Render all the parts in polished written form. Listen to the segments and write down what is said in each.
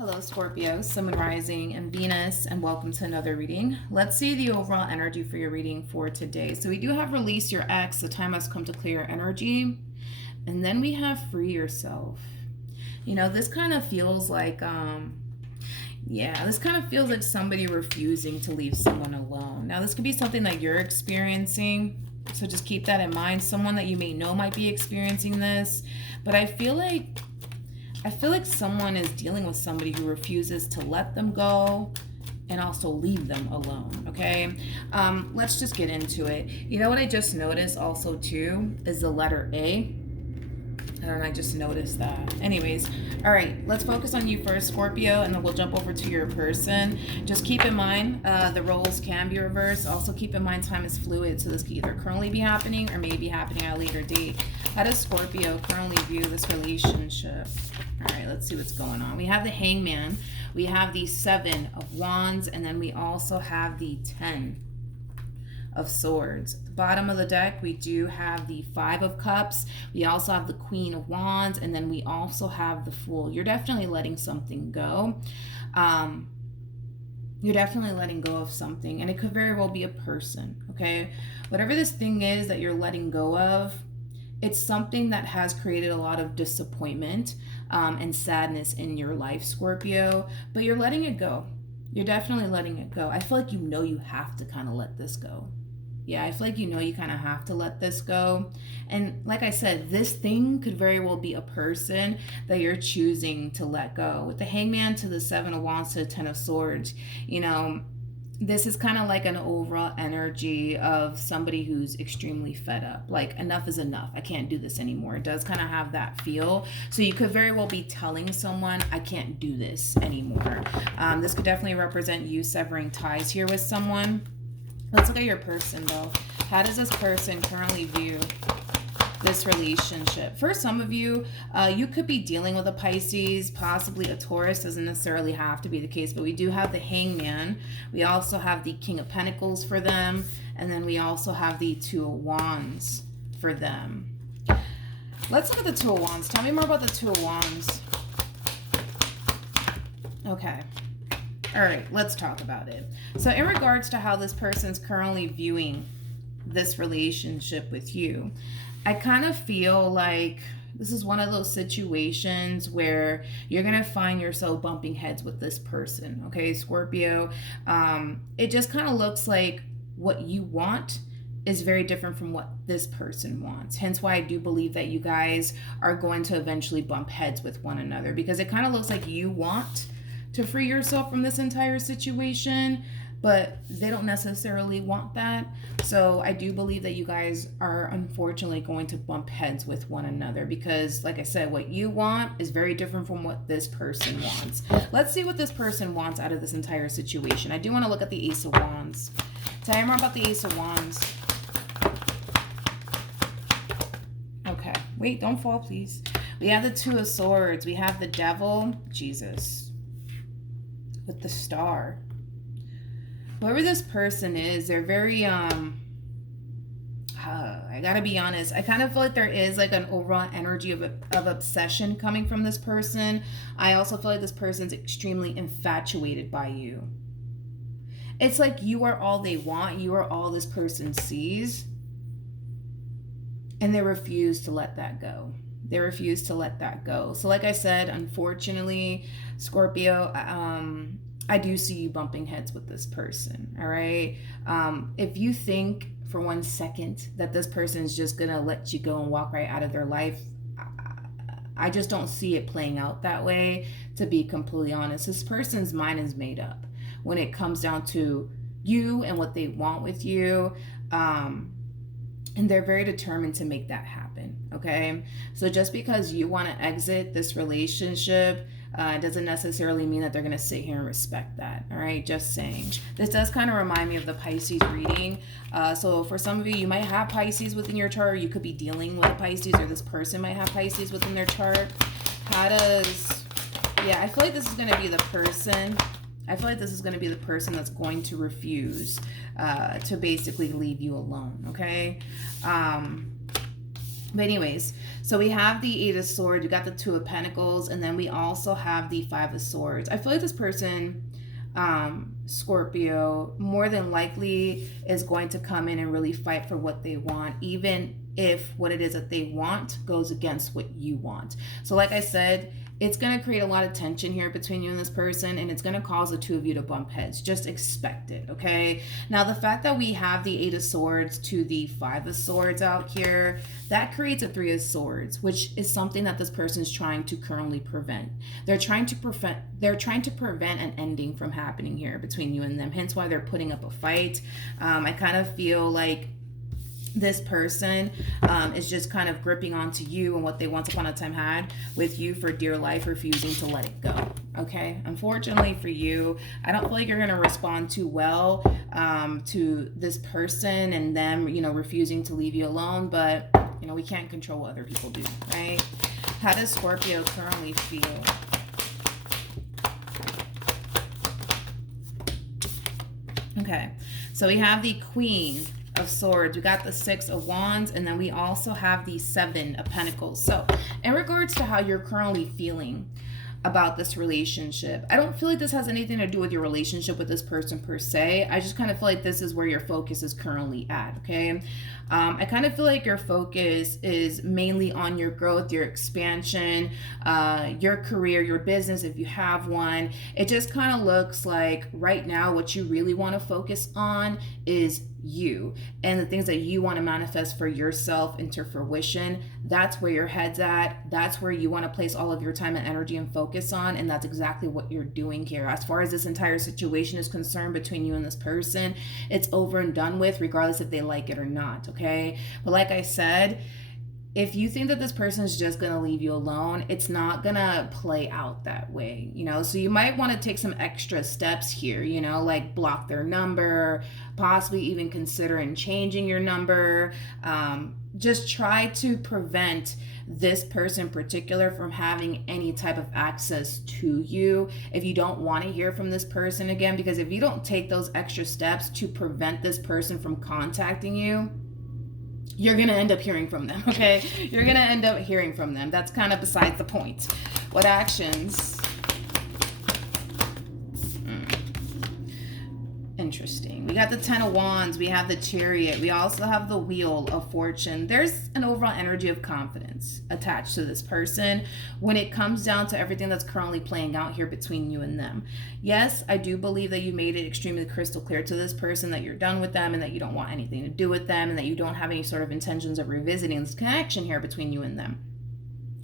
Hello, Scorpio, Sun, Moon, Rising, and Venus, and welcome to another reading. Let's see the overall energy for your reading for today. So we do have release your ex, the time has come to clear your energy, and then we have free yourself. You know, this kind of feels like, this kind of feels like somebody refusing to leave someone alone. Now, this could be something that you're experiencing, so just keep that in mind. Someone that you may know might be experiencing this, but I feel like someone is dealing with somebody who refuses to let them go and also leave them alone, okay? Let's just get into it. You know what I just noticed also too is the letter A. And I just noticed that. Anyways, all right, let's focus on you first, Scorpio, and then we'll jump over to your person. Just keep in mind, the roles can be reversed. Also keep in mind time is fluid, so this could either currently be happening or may be happening at a later date. How does Scorpio currently view this relationship? All right, let's see what's going on. We have the Hangman, we have the 7 of Wands, and then we also have the 10 of Swords. At the bottom of the deck, we do have the 5 of Cups. We also have the Queen of Wands, and then we also have the Fool. You're definitely letting something go. You're definitely letting go of something, and it could very well be a person, okay? Whatever this thing is that you're letting go of, it's something that has created a lot of disappointment and sadness in your life, Scorpio, but you're letting it go. You're definitely letting it go. I feel like you have to kind of let this go. Yeah, I feel like you kind of have to let this go. And like I said, this thing could very well be a person that you're choosing to let go. With the Hangman to the 7 of Wands to the 10 of Swords, you know, this is kind of like an overall energy of somebody who's extremely fed up. Like, enough is enough. I can't do this anymore. It does kind of have that feel. So you could very well be telling someone, I can't do this anymore. This could definitely represent you severing ties here with someone. Let's look at your person, though. How does this person currently view this relationship? For some of you, you could be dealing with a Pisces, possibly a Taurus. Doesn't necessarily have to be the case, but we do have the Hangman. We also have the King of Pentacles for them, and then we also have the 2 of Wands for them. Let's look at the 2 of Wands. Tell me more about the 2 of Wands. Okay. All right, let's talk about it. So in regards to how this person's currently viewing this relationship with you, I kind of feel like this is one of those situations where you're going to find yourself bumping heads with this person, okay, Scorpio? It just kind of looks like what you want is very different from what this person wants. Hence why I do believe that you guys are going to eventually bump heads with one another, because it kind of looks like you want to free yourself from this entire situation, but they don't necessarily want that. So I do believe that you guys are unfortunately going to bump heads with one another, because like I said, what you want is very different from what this person wants. Let's see what this person wants out of this entire situation. I do want to look at the Ace of Wands. Tell me more about the Ace of Wands. Okay, wait, don't fall, please. We have the 2 of Swords. We have the Devil, Jesus, with the Star. Whoever this person is, they're very, I gotta be honest, I kind of feel like there is like an overall energy of obsession coming from this person. I also feel like this person's extremely infatuated by you. It's like you are all they want, you are all this person sees, and they refuse to let that go. They refuse to let that go. So like I said, unfortunately, Scorpio, I do see you bumping heads with this person, all right? If you think for 1 second that this person is just going to let you go and walk right out of their life, I just don't see it playing out that way, to be completely honest. This person's mind is made up when it comes down to you and what they want with you. And they're very determined to make that happen, okay? So just because you want to exit this relationship doesn't necessarily mean that they're going to sit here and respect that, all right? Just saying. This does kind of remind me of the Pisces reading. So for some of you, you might have Pisces within your chart, or you could be dealing with Pisces, or this person might have Pisces within their chart. How does... Yeah, I feel like this is going to be the person... I feel like this is going to be the person that's going to refuse to basically leave you alone, okay? But anyways, so we have the Eight of Swords, we got the Two of Pentacles, and then we also have the Five of Swords. I feel like this person, Scorpio, more than likely is going to come in and really fight for what they want, even if what it is that they want goes against what you want. So like I said, it's going to create a lot of tension here between you and this person, and it's going to cause the two of you to bump heads. Just expect it, okay? Now, the fact that we have the Eight of Swords to the Five of Swords out here, that creates a Three of Swords, which is something that this person is trying to currently prevent. They're trying to prevent an ending from happening here between you and them, hence why they're putting up a fight. I kind of feel like this person is just kind of gripping onto you and what they once upon a time had with you for dear life, refusing to let it go. Okay, unfortunately for you, I don't feel like you're going to respond too well to this person and them, you know, refusing to leave you alone. But, you know, we can't control what other people do, right? How does Scorpio currently feel? Okay, so we have the Queen of Swords, we got the Six of Wands, and then we also have the Seven of Pentacles. So in regards to how you're currently feeling about this relationship, I don't feel like this has anything to do with your relationship with this person per se. I just kind of feel like this is where your focus is currently at, okay? I kind of feel like your focus is mainly on your growth, your expansion, your career, your business, if you have one. It just kind of looks like right now what you really want to focus on is you and the things that you want to manifest for yourself into fruition. That's where your head's at. That's where you want to place all of your time and energy and focus on, and that's exactly what you're doing here. As far as this entire situation is concerned between you and this person, it's over and done with, regardless if they like it or not, okay? But like I said, if you think that this person is just going to leave you alone, it's not going to play out that way, you know? So you might want to take some extra steps here, you know, like block their number, possibly even considering changing your number. Just try to prevent this person in particular from having any type of access to you if you don't want to hear from this person again, because if you don't take those extra steps to prevent this person from contacting you, you're going to end up hearing from them, okay? You're going to end up hearing from them. That's kind of besides the point. What actions? Interesting. We got the Ten of Wands. We have the Chariot. We also have the Wheel of Fortune. There's an overall energy of confidence attached to this person when it comes down to everything that's currently playing out here between you and them. Yes, I do believe that you made it extremely crystal clear to this person that you're done with them and that you don't want anything to do with them and that you don't have any sort of intentions of revisiting this connection here between you and them.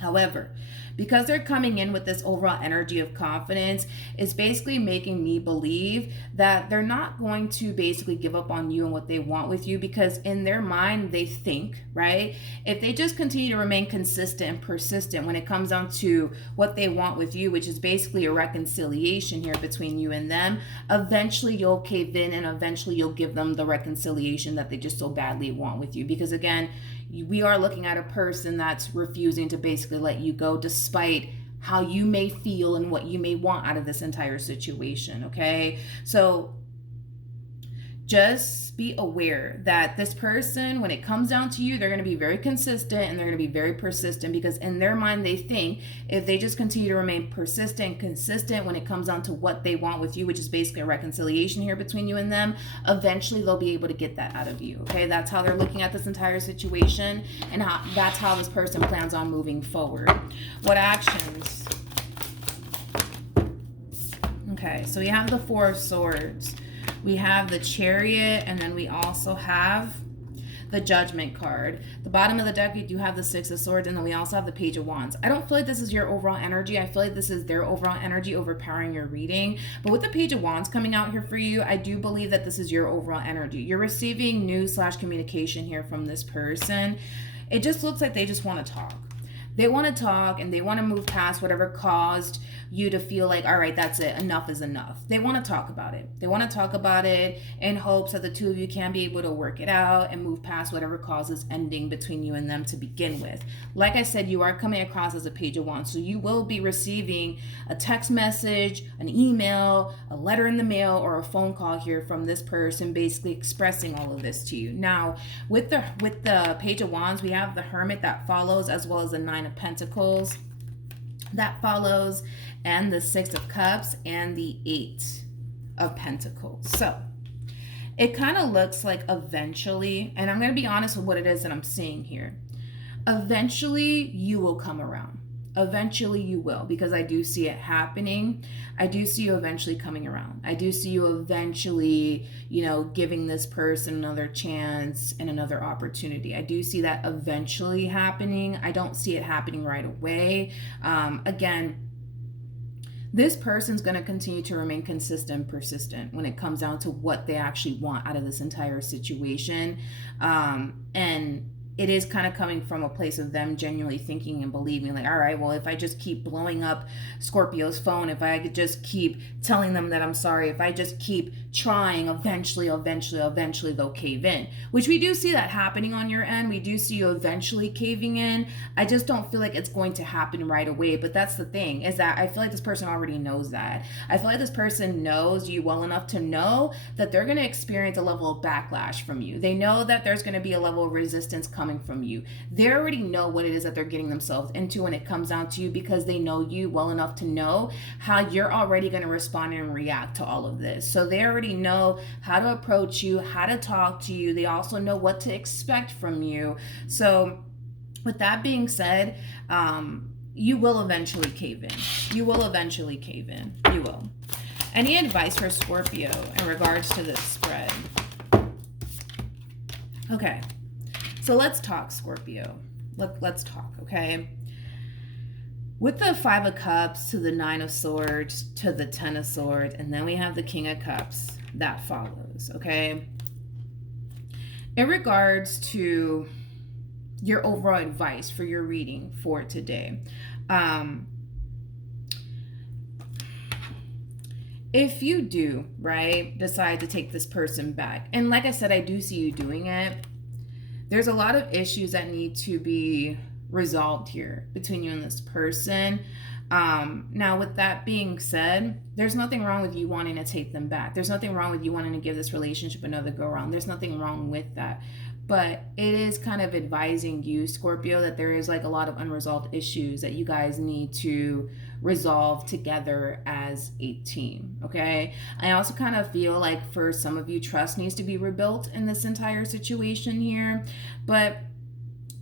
However, because they're coming in with this overall energy of confidence, it's basically making me believe that they're not going to basically give up on you and what they want with you, because in their mind, they think, right? If they just continue to remain consistent and persistent when it comes down to what they want with you, which is basically a reconciliation here between you and them, eventually you'll cave in and eventually you'll give them the reconciliation that they just so badly want with you. Because again, we are looking at a person that's refusing to basically let you go despite how you may feel and what you may want out of this entire situation, okay? So just be aware that this person, when it comes down to you, they're going to be very consistent and they're going to be very persistent, because in their mind, they think if they just continue to remain persistent and consistent when it comes down to what they want with you, which is basically a reconciliation here between you and them, eventually they'll be able to get that out of you, okay? That's how they're looking at this entire situation, and that's how this person plans on moving forward. What actions? Okay, so we have the Four of Swords. We have the Chariot, and then we also have the Judgment card. The bottom of the deck, we do have the Six of Swords, and then we also have the Page of Wands. I don't feel like this is your overall energy. I feel like this is their overall energy overpowering your reading. But with the Page of Wands coming out here for you, I do believe that this is your overall energy. You're receiving news/communication here from this person. It just looks like they just want to talk. They want to talk and they want to move past whatever caused you to feel like, all right, that's it, enough is enough. They want to talk about it. They want to talk about it in hopes that the two of you can be able to work it out and move past whatever causes ending between you and them to begin with. Like I said, you are coming across as a Page of Wands, so you will be receiving a text message, an email, a letter in the mail, or a phone call here from this person basically expressing all of this to you. Now, with the Page of Wands, we have the Hermit that follows, as well as the Nine of Pentacles that follows, and the Six of Cups and the Eight of Pentacles. So it kind of looks like eventually, and I'm going to be honest with what it is that I'm seeing here. Eventually you will come around. Eventually you will, because I do see it happening. I do see you eventually coming around. I do see you eventually, giving this person another chance and another opportunity. I do see that eventually happening. I don't see it happening right away. Again, this person's going to continue to remain consistent and persistent when it comes down to what they actually want out of this entire situation. And it is kind of coming from a place of them genuinely thinking and believing like, all right, well, if I just keep blowing up Scorpio's phone, if I could just keep telling them that I'm sorry, if I just keep trying, eventually they'll cave in, which we do see that happening on your end. We do see you eventually caving in. I just don't feel like it's going to happen right away. But that's the thing, is that I feel like this person already knows that. I feel like this person knows you well enough to know that they're going to experience a level of backlash from you. They know that there's going to be a level of resistance coming from you. They already know what it is that they're getting themselves into when it comes down to you, because they know you well enough to know how you're already going to respond and react to all of this. So they already know how to approach you, how to talk to you. They also know what to expect from you. So with that being said, you will eventually cave in. You will eventually cave in. You will. Any advice for Scorpio in regards to this spread? Okay. So let's talk, Scorpio. Let's talk, okay? With the Five of Cups to the Nine of Swords to the Ten of Swords, and then we have the King of Cups that follows, okay? In regards to your overall advice for your reading for today, if you do, right, decide to take this person back, and like I said, I do see you doing it, there's a lot of issues that need to be resolved here between you and this person. Now, with that being said, there's nothing wrong with you wanting to take them back. There's nothing wrong with you wanting to give this relationship another go around. There's nothing wrong with that. But it is kind of advising you, Scorpio, that there is like a lot of unresolved issues that you guys need to resolve together as a team, okay? I also kind of feel like for some of you, trust needs to be rebuilt in this entire situation here. But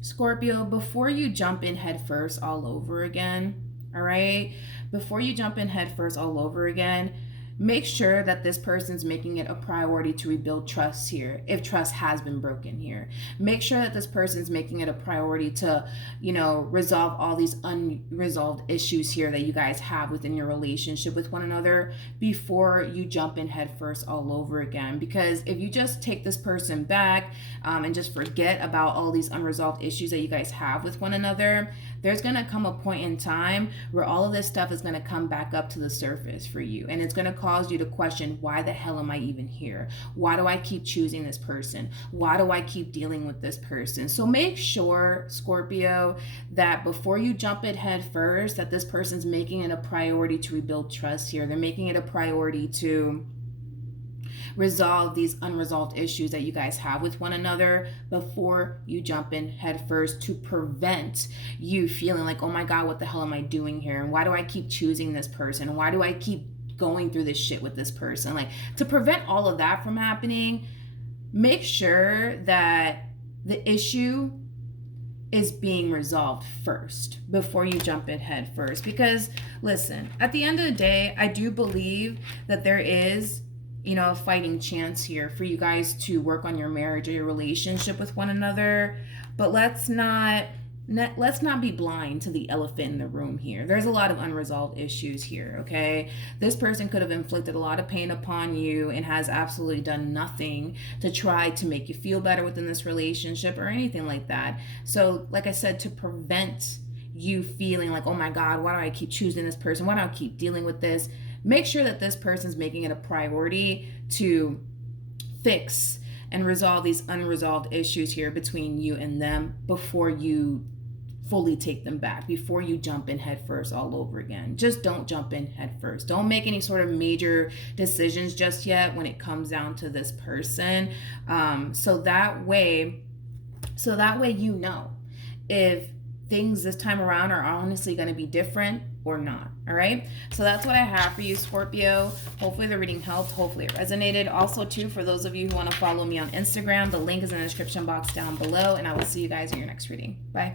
Scorpio, before you jump in head first all over again, all right? Before you jump in head first all over again, make sure that this person's making it a priority to rebuild trust here, if trust has been broken here. Make sure that this person's making it a priority to, resolve all these unresolved issues here that you guys have within your relationship with one another before you jump in head first all over again. Because if you just take this person back and just forget about all these unresolved issues that you guys have with one another, there's going to come a point in time where all of this stuff is going to come back up to the surface for you. And it's going to cause you to question, why the hell am I even here? Why do I keep choosing this person? Why do I keep dealing with this person? So make sure, Scorpio, that before you jump in head first, that this person's making it a priority to rebuild trust here. They're making it a priority to resolve these unresolved issues that you guys have with one another before you jump in head first, to prevent you feeling like, oh my God, what the hell am I doing here? And why do I keep choosing this person? Why do I keep going through this shit with this person? Like, to prevent all of that from happening, make sure that the issue is being resolved first before you jump in head first. Because listen, at the end of the day, I do believe that there is a fighting chance here for you guys to work on your marriage or your relationship with one another. But let's not be blind to the elephant in the room here. There's a lot of unresolved issues here, okay? This person could have inflicted a lot of pain upon you and has absolutely done nothing to try to make you feel better within this relationship or anything like that. So, like I said, to prevent you feeling like, oh my God, why do I keep choosing this person? Why do I keep dealing with this? Make sure that this person's making it a priority to fix and resolve these unresolved issues here between you and them before you fully take them back, before you jump in head first all over again. Just don't jump in head first. Don't make any sort of major decisions just yet when it comes down to this person. So that way you know if things this time around are honestly going to be different or not. All right, so that's what I have for you, Scorpio. Hopefully the reading helped. Hopefully it resonated. Also too, for those of you who want to follow me on Instagram, the link is in the description box down below, and I will see you guys in your next reading. Bye.